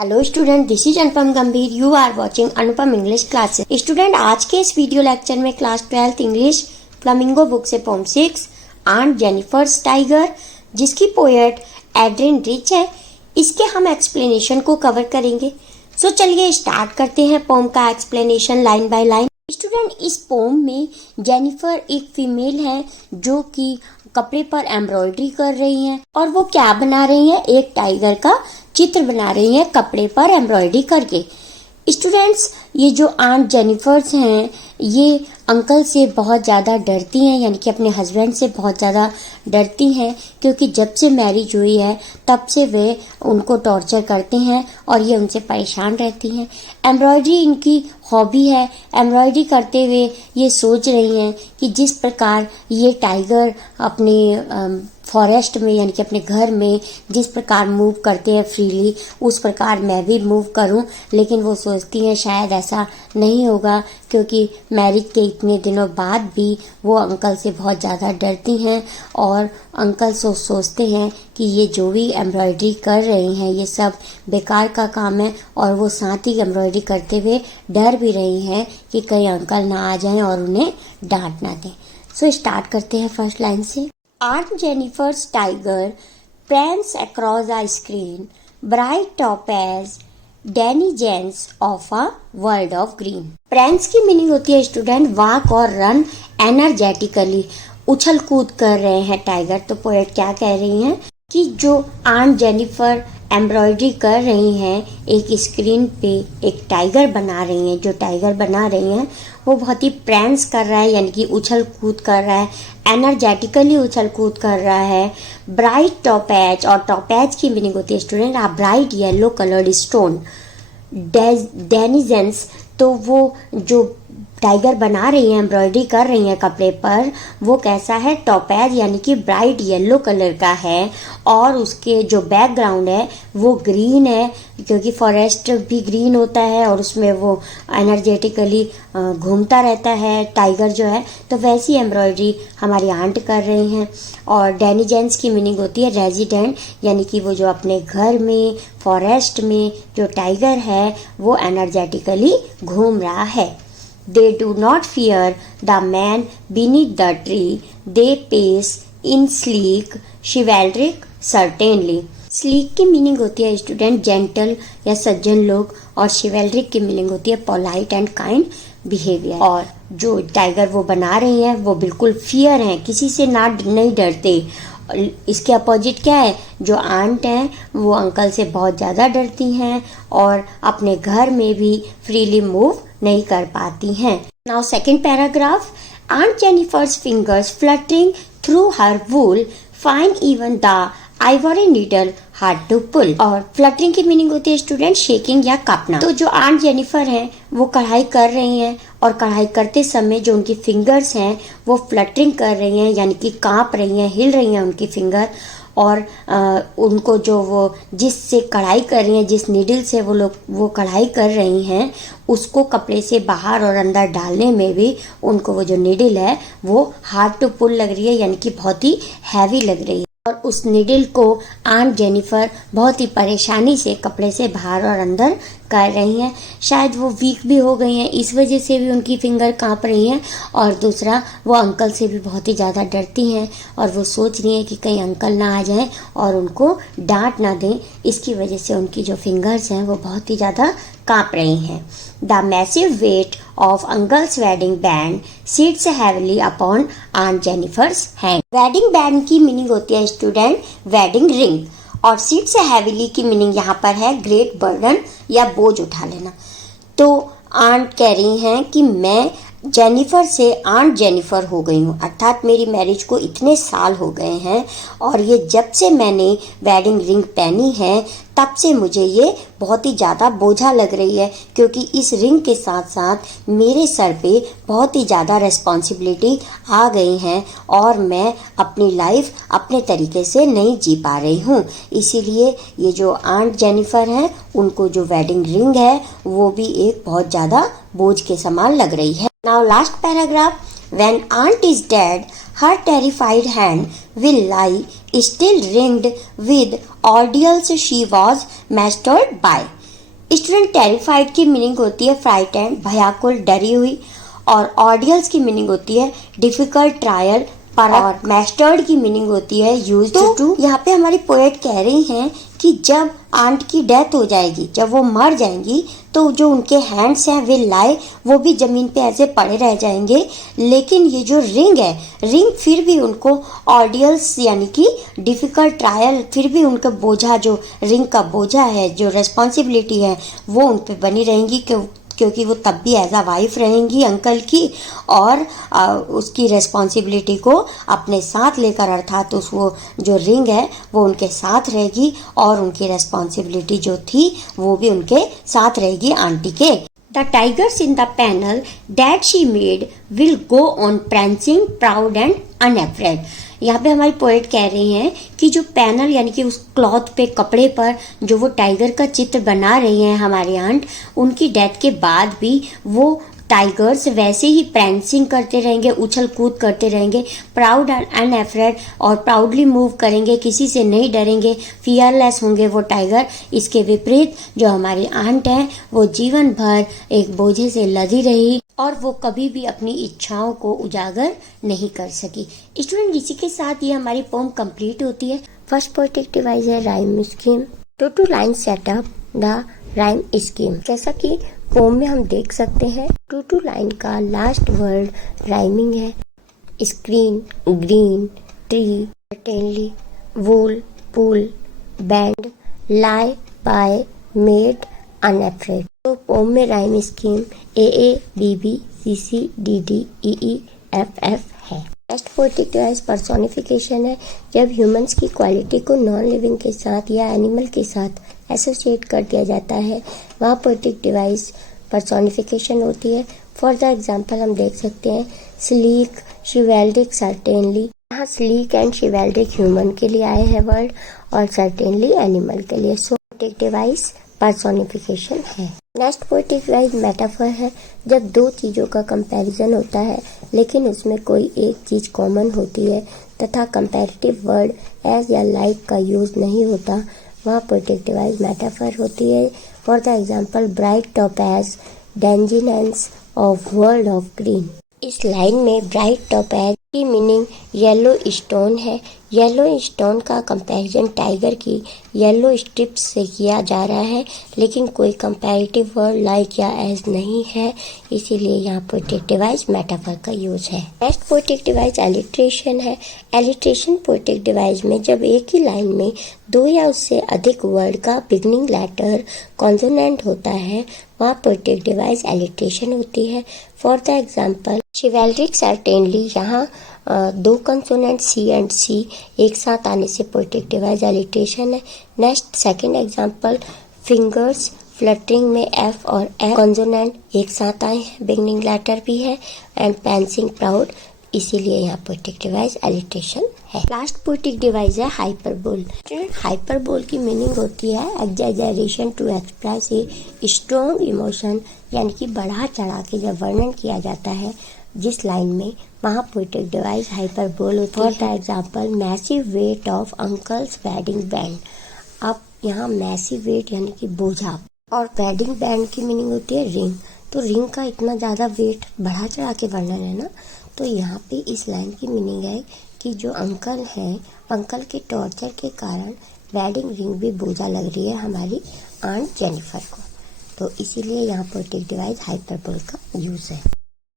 Hello student, this is Anupam Gambhir. You are watching Anupam English classes. Student, आज के इस video lecture में क्लास 12 इंग्लिश फ्लामिंगो बुक से poem 6 aunt Jennifer's tiger, जिसकी poet Adrienne Rich है, इसके हम एक्सप्लेनेशन को कवर करेंगे। सो चलिए स्टार्ट करते हैं पोम का explanation line by line. Student, इस पोम में जेनिफर एक फीमेल है जो कि कपड़े पर एम्ब्रॉयडरी कर रही हैं और वो क्या बना रही हैं, एक टाइगर का चित्र बना रही हैं कपड़े पर एम्ब्रॉयडरी करके। स्टूडेंट्स, ये जो आंट जेनिफर्स हैं ये अंकल से बहुत ज़्यादा डरती हैं, यानी कि अपने हस्बैंड से बहुत ज़्यादा डरती हैं, क्योंकि जब से मैरिज हुई है तब से वे उनको टॉर्चर करते हैं और ये उनसे परेशान रहती हैं। एम्ब्रॉयडरी इनकी हॉबी है। एम्ब्रॉयडरी करते हुए ये सोच रही हैं कि जिस प्रकार ये टाइगर अपने फॉरेस्ट में यानी कि अपने घर में जिस प्रकार मूव करते हैं फ्रीली, उस प्रकार मैं भी मूव करूं। लेकिन वो सोचती हैं शायद ऐसा नहीं होगा, क्योंकि मैरिज के इतने दिनों बाद भी वो अंकल से बहुत ज़्यादा डरती हैं और अंकल सोचते हैं कि ये जो भी एम्ब्रॉयडरी कर रही हैं ये सब बेकार का काम है, और वो साथ ही एम्ब्रॉयडरी करते हुए डर भी रही हैं कि कहीं अंकल ना आ जाएं और उन्हें डांट ना दें। सो स्टार्ट करते हैं फर्स्ट लाइन से। Aunt Jennifer's tiger prance across a screen, bright topaz, denizens of a world of green. Prance की मीनिंग होती है स्टूडेंट वॉक और रन एनर्जेटिकली, उछल कूद कर रहे हैं टाइगर। तो पोएट क्या कह रही हैं कि जो आंट जेनिफर एम्ब्रॉयडरी कर रही हैं एक स्क्रीन पे एक टाइगर बना रही हैं, जो टाइगर बना रही हैं वो बहुत ही प्रैंस कर रहा है, यानी कि उछल कूद कर रहा है, एनर्जेटिकली उछल कूद कर रहा है। ब्राइट टॉपैच, और टॉपैच की मीनिंग होती है student a bright yellow coloured stone. Denizens, तो वो जो टाइगर बना रही है एम्ब्रॉयडरी कर रही है कपड़े पर, वो कैसा है, टॉपैज यानी कि ब्राइट येलो कलर का है, और उसके जो बैकग्राउंड है वो ग्रीन है, क्योंकि फॉरेस्ट भी ग्रीन होता है और उसमें वो एनर्जेटिकली घूमता रहता है टाइगर जो है। तो वैसी एम्ब्रॉयडरी हमारी आंट कर रही हैं। और डेनिजेंस की मीनिंग होती है रेजिडेंट, यानी कि वो जो अपने घर में फॉरेस्ट में जो टाइगर है वो एनर्जेटिकली घूम रहा है। They do not fear the man beneath the tree. They pace in sleek, chivalric certainly. Sleek की मीनिंग होती है स्टूडेंट जेंटल या सज्जन लोग, और chivalric की मीनिंग होती है पोलाइट एंड काइंड बिहेवियर। और जो टाइगर वो बना रही हैं वो बिल्कुल फियर हैं, किसी से नहीं डरते। इसके अपोजिट क्या है, जो आंट हैं वो अंकल से बहुत ज़्यादा डरती हैं और अपने घर में भी फ्रीली मूव नहीं कर पाती हैं। Now second paragraph. Aunt Jennifer's fingers fluttering through her wool find even the ivory needle hard to pull. और फ्लटरिंग की मीनिंग होती है स्टूडेंट शेकिंग या कांपना। तो जो आंट जेनिफर हैं वो कढ़ाई कर रही हैं, और कढ़ाई करते समय जो उनकी फिंगर्स हैं वो फ्लटरिंग कर रही हैं, यानी कि कांप रही हैं, हिल रही हैं उनकी फिंगर। और उनको जो वो जिससे कढ़ाई कर रही हैं, जिस नीडल से वो कढ़ाई कर रही हैं, उसको कपड़े से बाहर और अंदर डालने में भी उनको वो जो नीडल है वो हार्ड टू पुल लग रही है, यानी कि बहुत ही हैवी लग रही है। और उस नीडल को आंट जेनिफर बहुत ही परेशानी से कपड़े से बाहर और अंदर कर रही हैं। शायद वो वीक भी हो गई हैं, इस वजह से भी उनकी फिंगर कांप रही हैं, और दूसरा वो अंकल से भी बहुत ही ज़्यादा डरती हैं और वो सोच रही हैं कि कहीं अंकल ना आ जाएं और उनको डांट ना दें। इसकी वजह से उनकी जो फिंगर्स हैं वो बहुत ही ज़्यादा कांप रही हैं। The massive weight of uncle's wedding band sits heavily upon Aunt Jennifer's hand. Wedding band की मीनिंग होती है स्टूडेंट वेडिंग रिंग, और sits heavily की मीनिंग यहाँ पर है ग्रेट बर्डन या बोझ उठा लेना। तो आंट कह रही हैं कि मैं जेनिफर से आंट जेनिफर हो गई हूँ, अर्थात मेरी मैरिज को इतने साल हो गए हैं और ये जब से मैंने वेडिंग रिंग पहनी है तब से मुझे ये बहुत ही ज़्यादा बोझा लग रही है, क्योंकि इस रिंग के साथ साथ मेरे सर पे बहुत ही ज़्यादा रिस्पॉन्सिबिलिटी आ गई हैं और मैं अपनी लाइफ अपने तरीके से नहीं जी पा रही हूँ। इसीलिए ये जो आंट जेनिफर हैं उनको जो वेडिंग रिंग है वो भी एक बहुत ज़्यादा बोझ के समान लग रही है। Now last paragraph. When aunt is dead, her terrified hand will lie still ringed with ordeals she was mastered by. Student terrified की मीनिंग होती है फ्राइटेंड, भयाकुल, डरी हुई। और ऑडियल्स की मीनिंग होती है डिफिकल्ट, ट्रायल, और मैस्टर्ड की मीनिंग होती है यूज्ड टू। यहाँ पे हमारी पोएट कह रही हैं कि जब आंट की डेथ हो जाएगी, जब वो मर जाएंगी, तो जो उनके हैंड्स हैं वे लाए, वो भी जमीन पे ऐसे पड़े रह जाएंगे, लेकिन ये जो रिंग है, रिंग फिर भी उनको ऑडियल्स यानी कि डिफिकल्ट, ट्रायल, फिर भी उनका बोझा, जो रिंग का बोझा है, जो रेस्पॉन्सिबिलिटी है, वो उन पे बनी रहेंगी, क्योंकि वो तब भी एज अ वाइफ रहेंगी अंकल की, और उसकी रेस्पॉन्सिबिलिटी को अपने साथ लेकर, अर्थात उस वो जो रिंग है वो उनके साथ रहेगी, और उनकी रेस्पॉन्सिबिलिटी जो थी वो भी उनके साथ रहेगी आंटी के। The tigers in the panel that she made will go on prancing, proud and unafraid. यहाँ पे हमारी पोएट कह रही हैं कि जो पैनल यानी कि उस क्लॉथ पे, कपड़े पर जो वो टाइगर का चित्र बना रही हैं हमारी आंट, उनकी डेथ के बाद भी वो टाइगर्स वैसे ही प्रैंसिंग करते रहेंगे, उछल कूद करते रहेंगे, प्राउड एंड अनअफ्रेड, और प्राउडली मूव करेंगे, किसी से नहीं डरेंगे, फियरलेस होंगे वो टाइगर। इसके विपरीत जो हमारी आंट है वो जीवन भर एक बोझे से लदी रही, और वो कभी भी अपनी इच्छाओं को उजागर नहीं कर सकी। स्टूडेंट, इसी के साथ ये हमारी पोम कंप्लीट होती है। फर्स्ट पोएटिक डिवाइस है rhyme scheme. Two line setup the rhyme scheme. जैसा कि पोम में हम देख सकते हैं, टू लाइन का लास्ट वर्ड राइमिंग है। Screen, green, tree, certainly, wool, pull, band, lie, by, made, unafraid. तो पोम में rhyme scheme AABB CCDD EEFF है। नेक्स्ट पोएटिक डिवाइस पर्सोनिफिकेशन है। जब ह्यूमंस की क्वालिटी को नॉन लिविंग के साथ या एनिमल के साथ एसोसिएट कर दिया जाता है, वहाँ पोएटिक डिवाइस पर्सोनिफिकेशन होती है। फॉर द एग्जाम्पल हम देख सकते हैं स्लीक, शिवेल्डिक, सर्टेनली। यहाँ स्लीक एंड शिवेल्डिक ह्यूमन के लिए आए हैं वर्ड, और सर्टेनली एनिमल के लिए। सो पोएटिक डिवाइस पर्सोनिफिकेशन है। नेक्स्ट पोएटिक डिवाइस मेटाफर है। जब दो चीजों का कंपैरिजन होता है लेकिन उसमें कोई एक चीज कॉमन होती है तथा कंपैरेटिव वर्ड एज या लाइक का यूज नहीं होता, वहाँ पोएटिक डिवाइस मेटाफर होती है। For the example bright topaz, denizens of world of green. इस लाइन में ब्राइट टॉपैज की मीनिंग येलो स्टोन है। येलो स्टोन का कंपैरिजन टाइगर की येलो स्ट्रिप्स से किया जा रहा है, लेकिन कोई कंपैरेटिव वर्ड लाइक या एज नहीं है, इसीलिए यहाँ पोएटिक डिवाइस मेटाफर का यूज है। नेक्स्ट पोएटिक डिवाइस एलिट्रेशन है। एलिट्रेशन पोएटिक डिवाइस में जब एक ही लाइन में दो या उससे अधिक वर्ड का बिगनिंग लेटर कॉन्सोनेंट होता है, वहाँ पोएटिक डिवाइस एलिट्रेशन होती है। फॉर द एग्जाम्पल शिवेल्ड्रिक, सर्टेनली, यहाँ दो कंसोनेंट सी एंड सी एक साथ आने से पोएटिक डिवाइस एलिट्रेशन है। Next second example fingers, fluttering में एफ और एफ कंसोनेंट एक साथ आए हैं, बिगनिंग लेटर भी है, एंड पैंसिंग, प्राउड, इसीलिए यहाँ पोएटिक डिवाइस एलिट्रेशन है। लास्ट पोएटिक डिवाइस है हाइपरबोल। हाइपरबोल की मीनिंग होती है exaggeration to express a strong emotion, यानी कि बढ़ा चढ़ा के जब वर्णन किया जाता है जिस लाइन में, वहाँ पोएटिक डिवाइस हाइपरबोल होती है। For the example massive weight of uncle's wedding band. अब यहाँ मैसिव वेट यानी कि बोझा, और वेडिंग बैंड की मीनिंग होती है रिंग। तो रिंग का इतना ज़्यादा वेट बढ़ा चढ़ा के वर्णन है ना, तो यहाँ पे इस लाइन की मीनिंग है कि जो अंकल हैं, अंकल के टॉर्चर के कारण वेडिंग रिंग भी बोझा लग रही है हमारी आंट जेनिफर को, तो इसीलिए यहाँ पोएटिक डिवाइस हाइपरबोल का यूज है।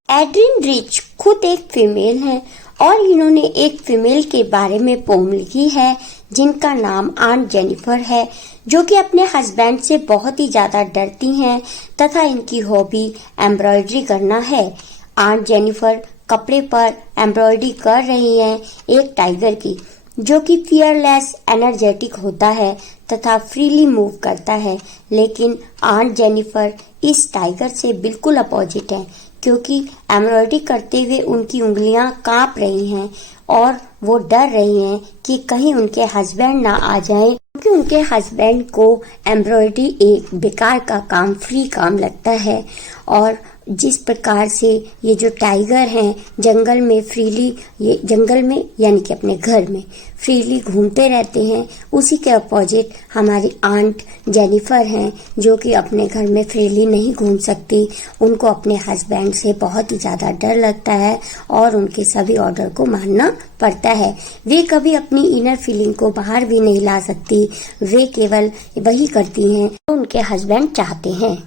एड्रिन रिच खुद एक फीमेल है, और इन्होंने एक फीमेल के बारे में पोम लिखी है जिनका नाम आंट जेनिफर है, जो कि अपने हस्बैंड से बहुत ही ज्यादा डरती हैं तथा इनकी हॉबी एम्ब्रॉयडरी करना है। आंट जेनिफर कपड़े पर एम्ब्रॉयडरी कर रही हैं एक टाइगर की, जो कि फियरलेस, एनर्जेटिक होता है तथा फ्रीली मूव करता है, लेकिन आंट जेनिफर इस टाइगर से बिल्कुल अपोजिट है, क्योंकि एम्ब्रॉयडरी करते हुए उनकी उंगलियां कांप रही हैं और वो डर रही हैं कि कहीं उनके हस्बैंड ना आ जाएं, क्योंकि उनके हस्बैंड को एम्ब्रॉयडरी एक बेकार का काम, फ्री काम लगता है, और जिस प्रकार से ये जो टाइगर हैं जंगल में फ्रीली, ये जंगल में यानी कि अपने घर में फ्रीली घूमते रहते हैं, उसी के अपोजिट हमारी आंट जेनिफर हैं जो कि अपने घर में फ्रीली नहीं घूम सकती। उनको अपने हस्बैंड से बहुत ही ज़्यादा डर लगता है और उनके सभी ऑर्डर को मानना पड़ता है। वे कभी अपनी इनर फीलिंग को बाहर भी नहीं ला सकती, वे केवल वही करती हैं जो उनके हस्बैंड चाहते हैं।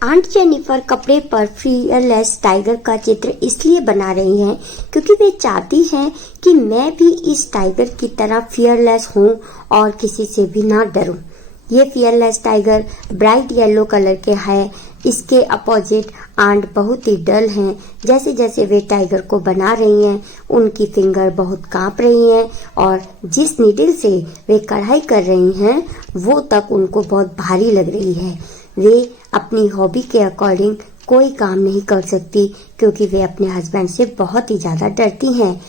आंट जेनिफर कपड़े पर फियरलेस टाइगर का चित्र इसलिए बना रही हैं क्योंकि वे चाहती हैं कि मैं भी इस टाइगर की तरह फियरलेस हूँ और किसी से भी ना डरूं। ये fearless tiger bright yellow colour के है। इसके अपोजिट आंट बहुत ही डल हैं। जैसे जैसे वे टाइगर को बना रही हैं उनकी फिंगर बहुत कांप रही हैं और जिस नीडल से वे कढ़ाई कर रही हैं वो तक उनको बहुत भारी लग रही है। वे अपनी हॉबी के अकॉर्डिंग कोई काम नहीं कर सकती क्योंकि वे अपने हस्बैंड से बहुत ही ज़्यादा डरती हैं।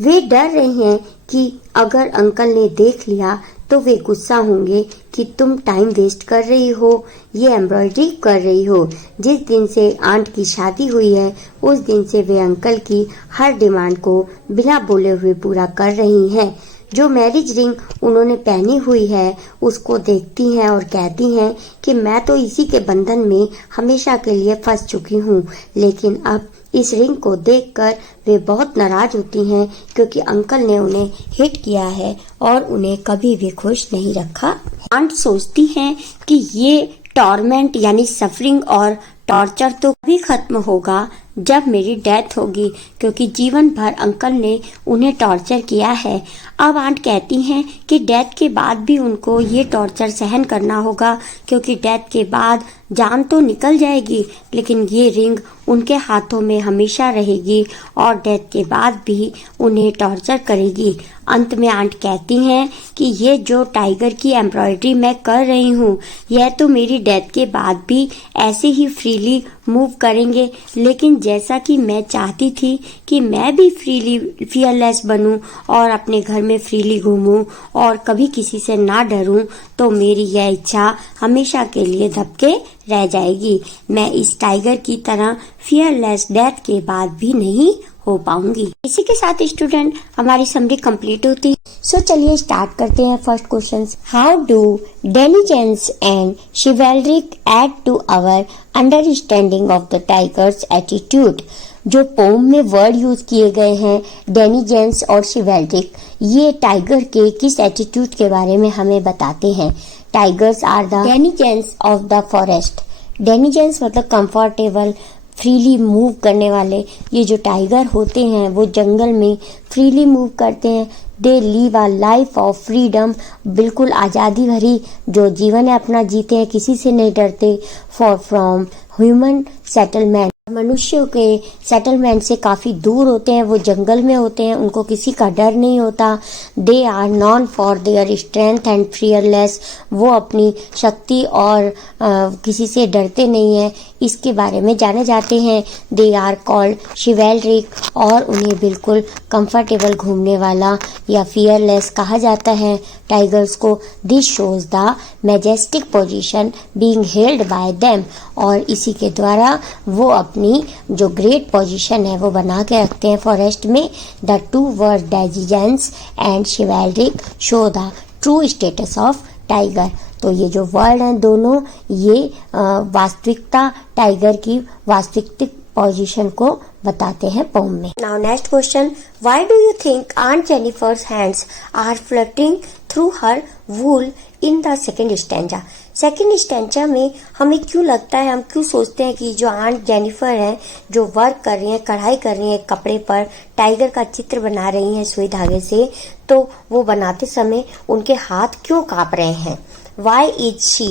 वे डर रही हैं कि अगर अंकल ने देख लिया तो वे गुस्सा होंगे कि तुम टाइम वेस्ट कर रही हो, ये एम्ब्रॉयडरी कर रही हो। जिस दिन से आंट की शादी हुई है उस दिन से वे अंकल की हर डिमांड को बिना बोले हुए पूरा कर रही हैं। जो मैरिज रिंग उन्होंने पहनी हुई है उसको देखती हैं और कहती हैं कि मैं तो इसी के बंधन में हमेशा के लिए फंस चुकी हूँ, लेकिन अब इस रिंग को देखकर वे बहुत नाराज होती हैं क्योंकि अंकल ने उन्हें हिट किया है और उन्हें कभी भी खुश नहीं रखा। आंट सोचती हैं कि ये टॉर्मेंट यानी सफरिंग और टॉर्चर तो कभी खत्म होगा जब मेरी डेथ होगी, क्योंकि जीवन भर अंकल ने उन्हें टॉर्चर किया है। अब आंट कहती हैं कि डेथ के बाद भी उनको ये टॉर्चर सहन करना होगा क्योंकि डेथ के बाद जान तो निकल जाएगी लेकिन ये रिंग उनके हाथों में हमेशा रहेगी और डेथ के बाद भी उन्हें टॉर्चर करेगी। अंत में आंट कहती हैं कि ये जो टाइगर की एम्ब्रॉयडरी मैं कर रही हूँ यह तो मेरी डेथ के बाद भी ऐसे ही फ्रीली मूव करेंगे, लेकिन जैसा कि मैं चाहती थी कि मैं भी फ्रीली फियरलेस बनूं और अपने घर में फ्रीली घूमूं और कभी किसी से ना डरूं, तो मेरी यह इच्छा हमेशा के लिए दबके रह जाएगी। मैं इस टाइगर की तरह फियरलेस डेथ के बाद भी नहीं हो पाऊंगी। इसी के साथ स्टूडेंट हमारी समरी कंप्लीट होती है। सो चलिए स्टार्ट करते हैं first question. How do denizens and chivalric aid to our understanding of the tiger's attitude. जो पोम में वर्ड यूज किए गए हैं डेनिजेंस और शिवेल्रिक, ये टाइगर के किस एटीट्यूड के बारे में हमें बताते हैं। Tigers are the denizens of the forest. Denizens मतलब कंफर्टेबल, फ्रीली मूव करने वाले। ये जो टाइगर होते हैं वो जंगल में फ्रीली मूव करते हैं। They live a life of freedom, बिल्कुल आज़ादी भरी जो जीवन है अपना जीते हैं, किसी से नहीं डरते। फॉर फ्रॉम ह्यूमन सेटलमेंट, मनुष्यों के सेटलमेंट से काफ़ी दूर होते हैं, वो जंगल में होते हैं, उनको किसी का डर नहीं होता। They are known for their strength and fearless, वो अपनी शक्ति और किसी से डरते नहीं हैं, इसके बारे में जाने जाते हैं। दे आर कॉल्ड शिवेल्रिक, और उन्हें बिल्कुल कंफर्टेबल घूमने वाला या फियरलेस कहा जाता है टाइगर्स को। This shows the majestic position being held by them, और इसी के द्वारा वो अपनी जो ग्रेट पोजीशन है वो बना के रखते हैं फॉरेस्ट में। The two word denizens and chivalric show the true status of tiger. तो ये जो वर्ड हैं दोनों, ये वास्तविकता, टाइगर की वास्तविक पोजीशन को बताते हैं पोम में। Now next question, why do you think aunt Jennifer's hands are fluttering through her wool in the second stanza. Second stanza में हमें क्यों लगता है, हम क्यों सोचते हैं कि जो आंट जेनिफर हैं जो वर्क कर रही हैं, कढ़ाई कर रही हैं कपड़े पर, टाइगर का चित्र बना रही हैं सुई धागे से, तो वो बनाते समय उनके हाथ क्यों कांप रहे हैं। Why is she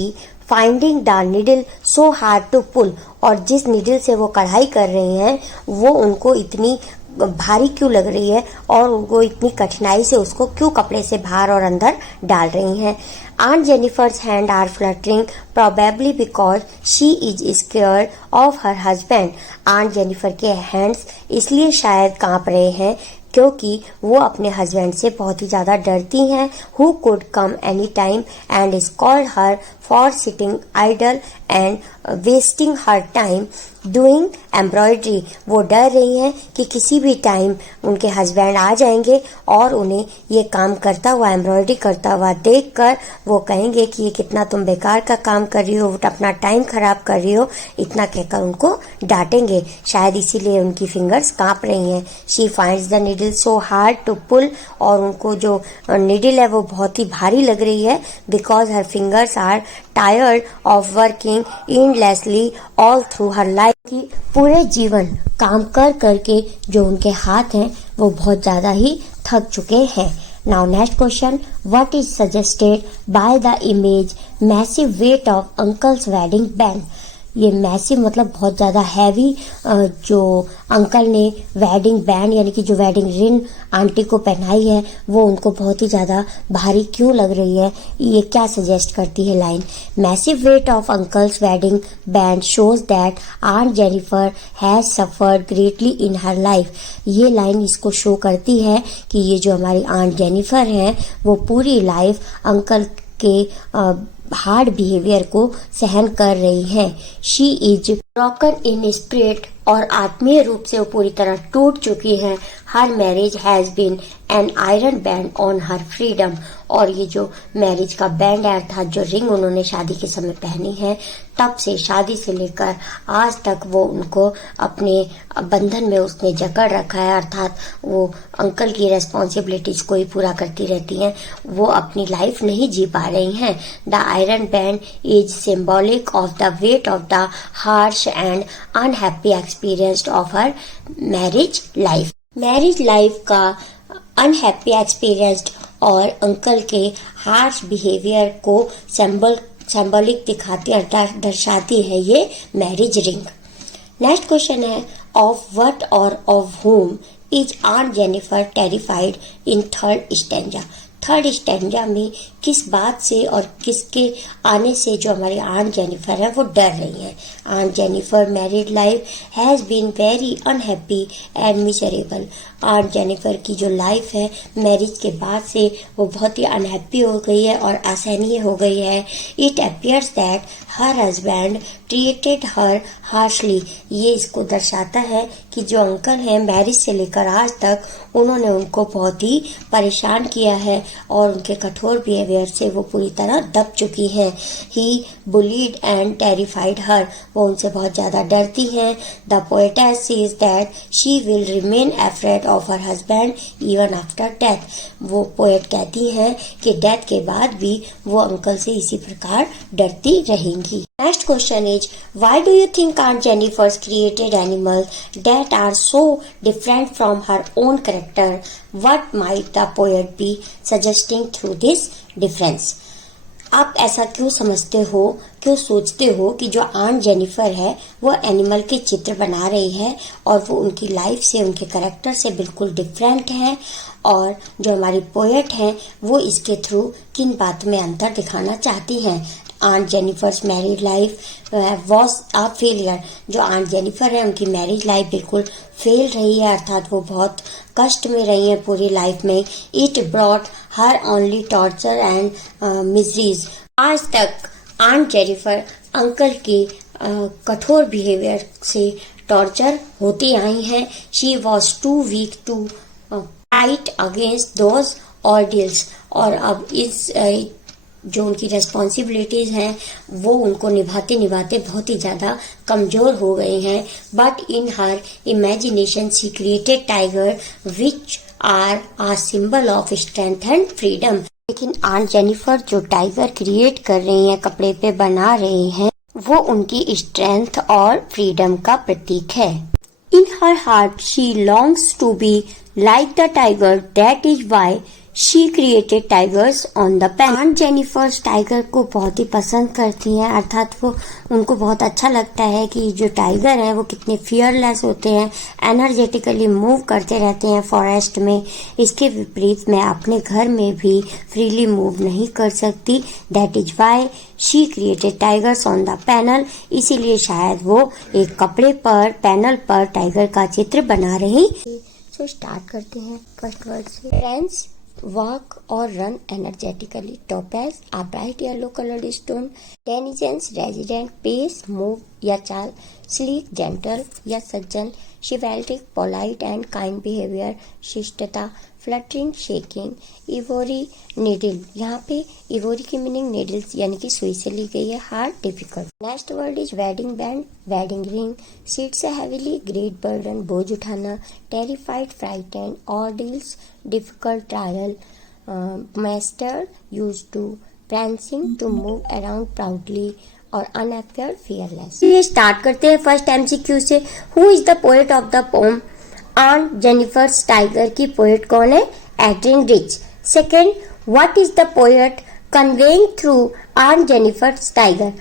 finding the needle so hard to pull, और जिस नीडल से वो कढ़ाई कर रही हैं वो उनको इतनी भारी क्यों लग रही है और उनको इतनी कठिनाई से उसको क्यों कपड़े से बाहर और अंदर डाल रही हैं। Aunt Jennifer's hand are fluttering probably because she is scared of her husband. Aunt Jennifer के हैंड्स इसलिए शायद कांप रहे हैं क्योंकि वो अपने हस्बैंड से बहुत ही ज़्यादा डरती हैं। Who could come any time and scold her for sitting idle and wasting her time doing embroidery। वो डर रही हैं कि किसी भी टाइम उनके हस्बैंड आ जाएंगे और उन्हें ये काम करता हुआ, एम्ब्रॉयडरी करता हुआ देखकर वो कहेंगे कि ये कितना तुम बेकार का काम कर रही हो, अपना टाइम खराब कर रही हो, इतना कहकर उनको डांटेंगे। शायद इसीलिए उनकी फिंगर्स कांप रही हैं। She finds the needle so hard to pull, और उनको जो नीडल है वो बहुत ही भारी लग रही है, because her fingers are tired of working endlessly all through her life. कि पूरे जीवन काम कर करके जो उनके हाथ हैं वो बहुत ज़्यादा ही थक चुके हैं। Now next question, what is suggested by the image massive weight of uncle's wedding band. ये मैसिव मतलब बहुत ज़्यादा हैवी, जो अंकल ने वेडिंग बैंड यानी कि जो वेडिंग रिंग आंटी को पहनाई है वो उनको बहुत ही ज़्यादा भारी क्यों लग रही है, ये क्या सजेस्ट करती है line. Massive weight of uncle's wedding band shows that aunt Jennifer has suffered greatly in her life. ये लाइन इसको शो करती है कि ये जो हमारी आंट जेनिफर है वो पूरी लाइफ अंकल के हार्ड बिहेवियर को सहन कर रही हैं। She is broken in spirit, और आत्मीय रूप से वो पूरी तरह टूट चुकी है। Her marriage has been an iron band on her freedom, और ये जो मैरिज का बैंड है अर्थात जो रिंग उन्होंने शादी के समय पहनी है, तब से शादी से लेकर आज तक वो उनको अपने बंधन में उसने जकड़ रखा है, अर्थात वो अंकल की रेस्पॉन्सिबिलिटीज को ही पूरा करती रहती हैं, वो अपनी लाइफ नहीं जी पा रही हैं। The iron band is symbolic of the weight of the harsh and unhappy experience of her marriage life. Marriage life का अनहैप्पी एक्सपीरियंस और अंकल के हार्श बिहेवियर को सिंबॉलिक दिखाती अर्थात दर्शाती है ये मैरिज रिंग। नेक्स्ट क्वेश्चन है, of what or of whom is aunt Jennifer terrified in third stanza. Third stanza में किस बात से और किसके आने से जो हमारी आंट जेनिफर है वो डर रही हैं। Aunt Jennifer married life has been very unhappy and miserable. Aunt Jennifer की जो लाइफ है मैरिज के बाद से वो बहुत ही अनहैप्पी हो गई है और असहनीय हो गई है। It appears that her husband treated her harshly. ये इसको दर्शाता है कि जो अंकल हैं मैरिज से लेकर आज तक उन्होंने उनको बहुत ही परेशान किया है और उनके कठोर बिहेवियर से वो पूरी तरह दब चुकी हैं। ही बुलीड एंड टेरिफाइड हर, वो उनसे बहुत ज़्यादा डरती हैं। The poetess says that she will remain afraid of her husband even after death. वो पोएट कहती हैं कि डेथ के बाद भी वो अंकल से इसी प्रकार डरती रहेंगी। Next question is, why do you think Aunt Jennifer's created animals that are so different from her own character? What might the poet be suggesting through this difference? आप ऐसा क्यों समझते हो, क्यों सोचते हो कि जो आंट जेनिफर है वो एनिमल के चित्र बना रही है और वो उनकी लाइफ से, उनके कैरेक्टर से बिल्कुल डिफरेंट है, और जो हमारी पोएट हैं वो इसके थ्रू किन बातों में अंतर दिखाना चाहती हैं। Aunt Jennifer's married life was a failure. जो आंट जेनिफर है उनकी मैरिज लाइफ बिल्कुल फेल रही है, अर्थात वो बहुत कष्ट में रही है पूरी लाइफ में। It brought her only torture and miseries. आज तक आंट जेनिफर अंकल के कठोर बिहेवियर से टॉर्चर होती आई हैं। She was too weak to fight against those ordeals, और अब इस जो उनकी रेस्पॉन्सिबिलिटीज़ हैं वो उनको निभाते निभाते बहुत ही ज़्यादा कमज़ोर हो गए हैं। But in her imagination she created tiger which are a symbol of strength and freedom. लेकिन आंट जेनिफर जो टाइगर क्रिएट कर रही हैं, कपड़े पे बना रही हैं, वो उनकी स्ट्रेंथ और फ्रीडम का प्रतीक है। In her heart she longs to be like the tiger, that is why she created tigers on the pen. Aunt Jennifer tiger को बहुत ही पसंद करती हैं, अर्थात वो उनको बहुत अच्छा लगता है कि जो टाइगर है वो कितने फियरलेस होते हैं, एनर्जेटिकली मूव करते रहते हैं फॉरेस्ट में। इसके विपरीत मैं अपने घर में भी फ्रीली मूव नहीं कर सकती, that is why she created tigers on the panel. इसीलिए शायद वो एक कपड़े पर, पैनल पर टाइगर का चित्र बना रही। तो स्टार्ट करते हैं फर्स्ट वर्ड से। Friends, walk or run energetically. Topaz, a bright yellow colored stone. Denizens, resident, pace, move या चाल. Sleek, gentle या सज्जन. Chivalric, polite and kind behavior, शिष्टता. Fluttering, shaking. Ivory, needle. यहाँ पे ivory की मीनिंग needles यानी कि सुई से ली गई है. Hard, difficult. Next word is wedding band, wedding ring. Sits heavily, great burden, बोझ उठाना. Terrified, frightened. Ordeals, difficult trial. Master, used to. Prancing, to move around proudly. और अनअफेयर, fearless. ये स्टार्ट करते हैं फर्स्ट एमसीक्यू से. Who is the poet of the poem? Aunt Jennifer's tiger की poet कौन है? Adrienne Rich. Second, what is the poet conveying through aunt Jennifer's tiger?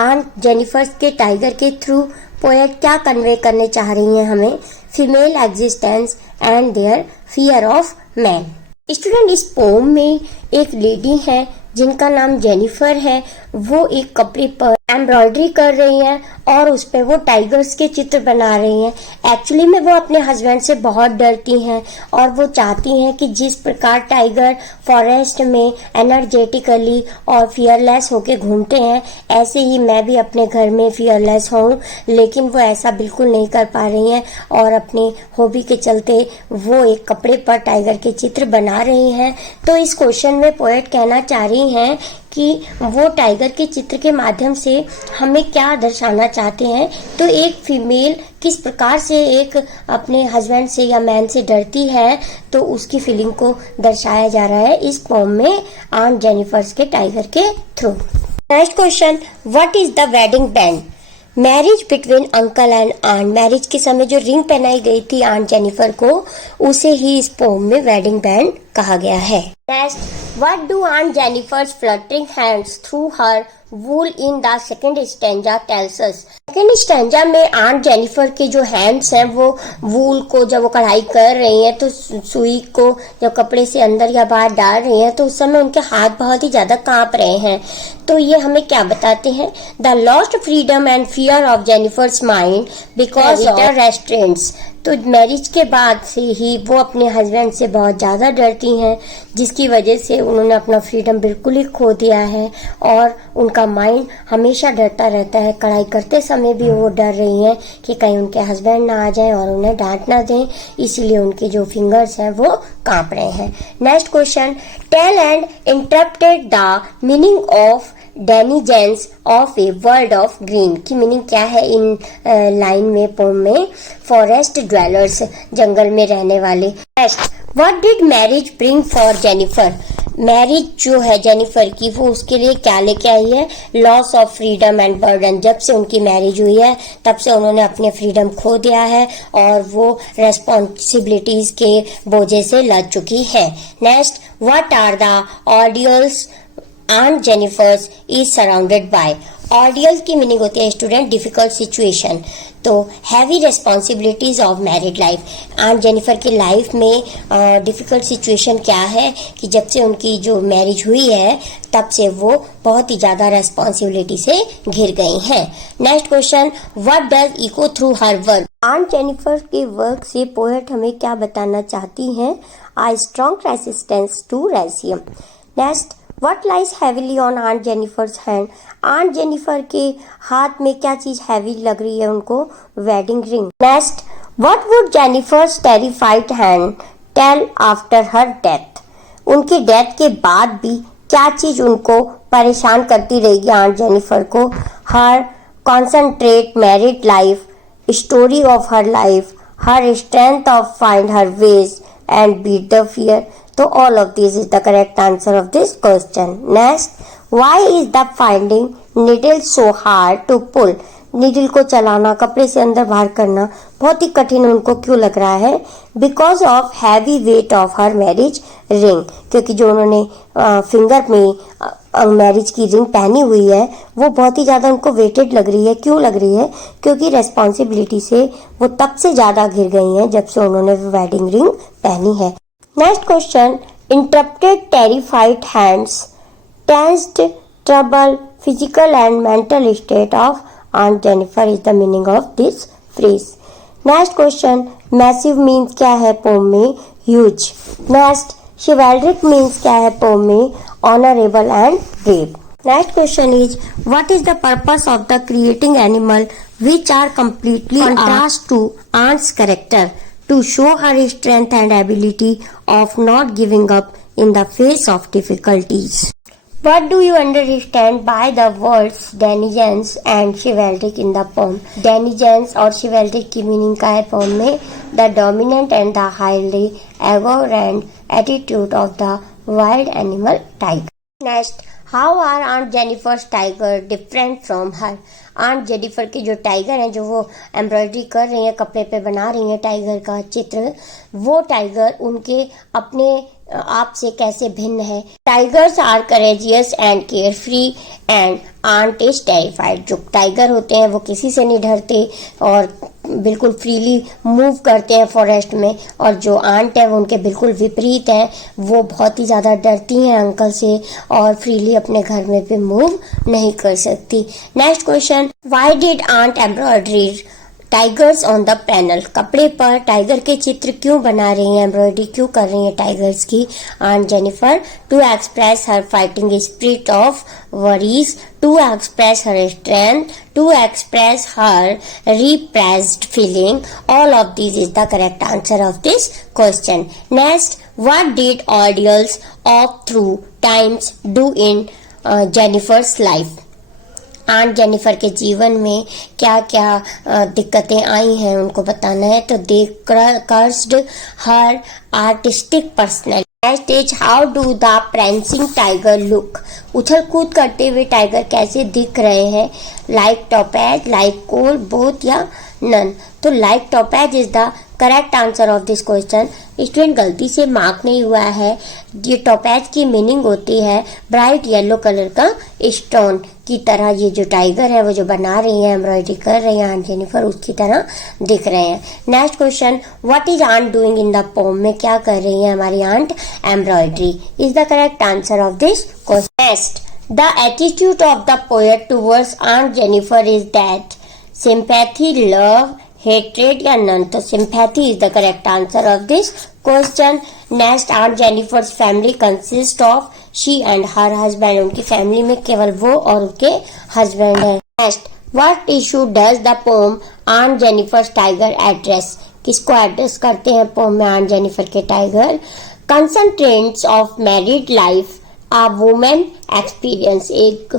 Aunt Jennifer's के tiger के थ्रू पोएट क्या कन्वे करने चाह रही हैं हमें? Female existence and their fear of man. Student, इस पोम में एक लेडी है जिनका नाम जेनिफर है. वो एक कपड़े पर एम्ब्रॉयडरी कर रही हैं और उस पे वो टाइगर्स के चित्र बना रही हैं. एक्चुअली में वो अपने हस्बैंड से बहुत डरती हैं और वो चाहती हैं कि जिस प्रकार टाइगर फॉरेस्ट में एनर्जेटिकली और फियरलेस होके घूमते हैं ऐसे ही मैं भी अपने घर में फियरलेस हूँ, लेकिन वो ऐसा बिल्कुल नहीं कर पा रही हैं और अपनी हॉबी के चलते वो एक कपड़े पर टाइगर के चित्र बना रही हैं. तो इस क्वेश्चन में पोएट कहना चाह रही हैं कि वो टाइगर के चित्र के माध्यम से हमें क्या दर्शाना चाहते हैं. तो एक फीमेल किस प्रकार से एक अपने हस्बैंड से या मैन से डरती है तो उसकी फीलिंग को दर्शाया जा रहा है इस पोम में ऑन जेनिफर्स के टाइगर के थ्रू. Next question, what is the wedding band? Marriage between uncle and aunt. Marriage के समय जो रिंग पहनाई गई थी आंट जेनिफर को उसे ही इस पोम में वेडिंग बैंड कहा गया है. Next, what do aunt Jennifer's fluttering hands through her wool in the second stanza tells us. Second stanza में आंट जेनिफर के जो हैंड्स हैं वो वूल को जब वो कढ़ाई कर रही हैं तो सुई को जब कपड़े से अंदर या बाहर डाल रही हैं तो उस समय उनके हाथ बहुत ही ज्यादा कांप रहे हैं. तो ये हमें क्या बताते हैं? The lost freedom and fear of Jennifer's mind because of restraints. तो मैरिज के बाद से ही वो अपने हस्बैंड से बहुत ज़्यादा डरती हैं जिसकी वजह से उन्होंने अपना फ्रीडम बिल्कुल ही खो दिया है और उनका माइंड हमेशा डरता रहता है. कढ़ाई करते समय भी वो डर रही हैं कि कहीं उनके हस्बैंड ना आ जाएं और उन्हें डांट ना दें, इसीलिए उनके जो फिंगर्स हैं वो कांप रहे हैं. Next question, tell and interpret the meaning of denizens of a world of green. की मीनिंग क्या है इन लाइन में पोम में? फॉरेस्ट ड्वेलर्स, जंगल में रहने वाले. Next, what did marriage bring for Jennifer? Marriage जो है जेनिफर की वो उसके लिए क्या लेके आई है? Loss of freedom and burden. जब से उनकी मैरिज हुई है तब से उन्होंने अपने फ्रीडम खो दिया है और वो रेस्पॉन्सिबिलिटीज के बोझे से लद चुकी है. Next, what are the ordeals Aunt Jennifer's is surrounded by. Ordeal की मीनिंग होती है स्टूडेंट डिफिकल्ट सिचुएशन. तो heavy responsibilities of married life. Aunt Jennifer की लाइफ में डिफिकल्ट सिचुएशन क्या है कि जब से उनकी जो मैरिज हुई है तब से वो बहुत ही ज़्यादा रेस्पॉन्सिबिलिटी से घिर गई हैं. Next question, what does echo through her work? Aunt Jennifer के वर्क से पोएट हमें क्या बताना चाहती हैं? A strong resistance to racism. Next, What lies heavily on Aunt Jennifer's hand? Aunt Jennifer के हाथ में क्या चीज हैवी लग रही है उनको? Wedding ring. Next, what would Jennifer's terrified hand tell after her death? उनकी डेथ के बाद भी क्या चीज उनको परेशान करती रहेगी आंट जेनिफर को? Her concentrate married life, story of her life, her strength of find her ways and beat the fear. So all of this is the correct answer of this question. Next, why is the finding needle so hard to pull? Needle को चलाना, कपड़े से अंदर बाहर करना बहुत ही कठिन उनको क्यों लग रहा है? Because of heavy weight of her marriage ring. क्योंकि जो उन्होंने फिंगर में मैरिज की रिंग पहनी हुई है वो बहुत ही ज्यादा उनको वेटेड लग रही है. क्यों लग रही है? क्योंकि रेस्पॉन्सिबिलिटी से वो तब से ज्यादा घिर गई हैं जब से उन्होंने वेडिंग रिंग पहनी है. Next question, interrupted terrified hands, tensed, trouble, physical and mental state of Aunt Jennifer is the meaning of this phrase. Next question, massive means क्या है पोम में? Huge. Next, Chivalric means क्या है poem में? Honorable and brave. Next question is, what is the purpose of the creating animal which are completely contrast to Aunt's character? To show her strength and ability of not giving up in the face of difficulties. What do you understand by the words denizens and chivalric in the poem? Denizens और chivalric की meaning का है poem में? The dominant and the highly arrogant attitude of the wild animal tiger. Next, how are Aunt Jennifer's tiger different from her? Aunt Jennifer के जो tiger हैं, जो वो एम्ब्रॉयडरी कर रही हैं, कपड़े पे बना रही हैं टाइगर का चित्र, वो टाइगर उनके अपने आप से कैसे भिन्न है? Tigers are courageous and carefree and aunt is terrified. जो टाइगर होते हैं वो किसी से नहीं डरते और बिल्कुल फ्रीली मूव करते हैं फॉरेस्ट में, और जो आंट है वो उनके बिल्कुल विपरीत है. वो बहुत ही ज़्यादा डरती हैं अंकल से और फ्रीली अपने घर में भी मूव नहीं कर सकती. Next question, why did aunt embroidery tigers on the panel? कपड़े पर टाइगर के चित्र क्यों बना रही हैं, एम्ब्रॉयडरी क्यों कर रही हैं टाइगर्स की aunt Jennifer? To express her fighting spirit of worries, to express her strength, to express her repressed feeling. All of these is the correct answer of this question. Next, what did Ordeals of through times do in Jennifer's life? Aunt Jennifer के जीवन में क्या क्या दिक्कतें आई हैं उनको बताना है. तो they cursed her artistic personality. Next is, how do the prancing tiger look? उछल कूद करते हुए टाइगर कैसे दिख रहे हैं? Like topaz, like coal, both या नन? तो like topaz is the correct answer of this question. Student गलती से मार्क नहीं हुआ है. ये टॉपैज की मीनिंग होती है ब्राइट येलो कलर का स्टोन की तरह. ये जो टाइगर है वो जो बना रही है, एम्ब्रॉयडरी कर रही है आंट जेनिफर, उसकी तरह दिख रहे हैं. Next question, what is aunt doing in the poem? में क्या कर रही है हमारी aunt? Embroidery is the correct answer of this question. Next, the attitude of the poet towards aunt Jennifer is that sympathy, love, hatred या none? तो sympathy is the correct answer of this question. Next, aunt Jennifer's family consist of she and her husband. उनकी family में केवल वो और उनके husband है. Next, what issue does the poem Aunt Jennifer's tiger address? किसको address करते हैं पोम में आंट जेनिफर के tiger? Constraints of married life a women experience. एक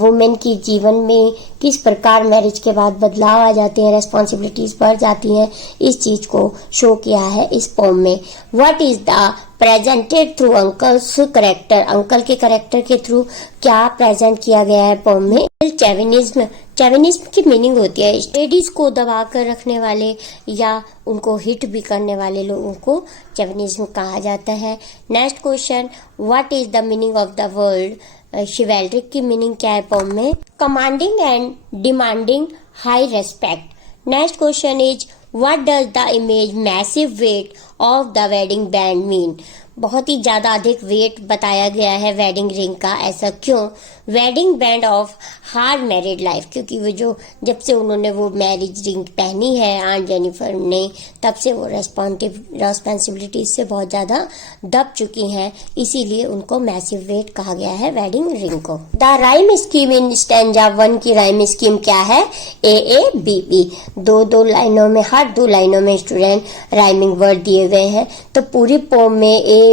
वुमेन की जीवन में किस प्रकार मैरिज के बाद बदलाव आ जाते हैं, रेस्पॉन्सिबिलिटीज बढ़ जाती हैं, इस चीज को शो किया है इस पोम में. What is the presented through uncle's character? Uncle के करेक्टर के थ्रू क्या प्रेजेंट किया गया है पोम में? चेविनिज्म. चेविनिज्म की मीनिंग होती है लेडीज को दबा कर रखने वाले या उनको हिट भी करने वाले लोगों को चेविनिज्म कहा जाता है. Next question, what is the meaning of the word chivalric? की मीनिंग क्या है पोम में? Commanding and demanding high respect. Next question is, what does the image massive weight of the wedding band mean? बहुत ही ज्यादा अधिक wait बताया गया है वेडिंग रिंग का, ऐसा क्यों? Wedding band of hard married life, क्योंकि वो जो जब से उन्होंने वो मैरिज रिंग पहनी है आंट जेनिफर ने, तब से वो रेस्पॉन्सिबिलिटी से बहुत ज्यादा दब चुकी हैं, इसीलिए उनको मैसिव वेट कहा गया है वेडिंग रिंग को. The rhyme scheme in stanza 1 की राइम स्कीम क्या है? ए ए बी बी. दो लाइनों में, हर 2 लाइनों में स्टूडेंट राइमिंग वर्ड दिए गए हैं. तो पूरी पोम में A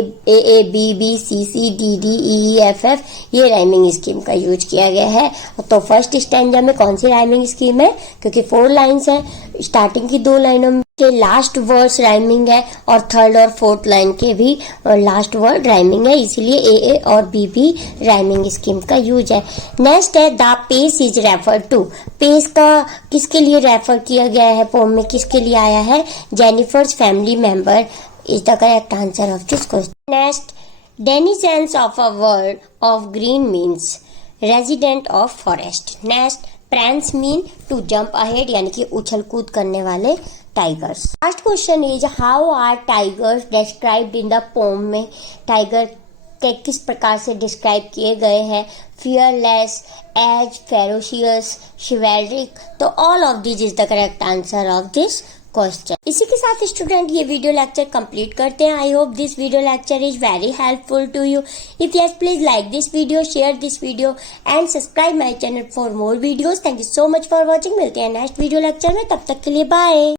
B B C C D D E F F ये राइमिंग स्कीम का यूज किया गया है. तो फर्स्ट स्टैंजा में कौन सी राइमिंग स्कीम है? क्योंकि 4 लाइन्स है, स्टार्टिंग की 2 लाइनों के लास्ट वर्ड्स राइमिंग है और थर्ड और फोर्थ लाइन के भी लास्ट वर्ड राइमिंग है, इसलिए ए और बी भी राइमिंग स्कीम का यूज है. नेक्स्ट है, the pace is refer to. Pace का किसके लिए रेफर किया गया है पोम में, किसके लिए आया है? Jennifer's family member is the correct answer of this question. Next, denizens of a world of green means resident of forest. Next, prance mean to jump ahead यानी कि उछल कूद करने वाले tigers. Last question is, how are tigers described in the poem? में tiger के किस प्रकार से डिस्क्राइब किए गए हैं? fearless, edge, ferocious, chivalric. तो all of these is the correct answer of this question. इसी के साथ स्टूडेंट ये वीडियो लेक्चर कंप्लीट करते हैं। I hope this video lecture is very helpful to you. If yes please like this video, share this video and subscribe my channel for more videos. Thank you so much for watching. मिलते हैं next video lecture में, तब तक के लिए bye.